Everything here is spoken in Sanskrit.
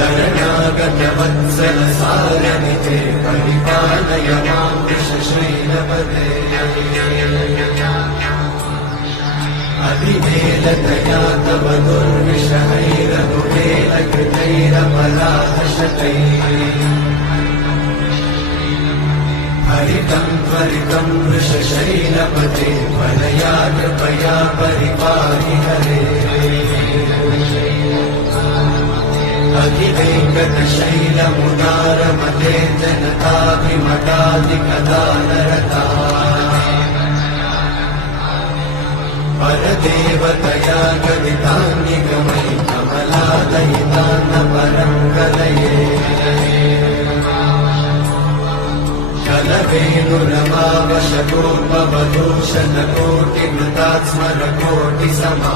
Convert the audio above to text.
शरणागतवत्सल सारनिधे परिपालय मां वृषशैलपते अधिवेलतया तव दुर्विषहैरनुहेलकृतैरपराधशतैः हरितं त्वरितं वृषशैलपते त्वरया कृपया परिपाहि हरे अखिलैकटशैलमुदारमते जनताभिमतादिकदानरता परदेवतया गदितान्निगमयि कमलादयितान्न परं कलये कलवेणुरमावशकोपवधूषणकोटिमृतात् स्मरकोटिसमा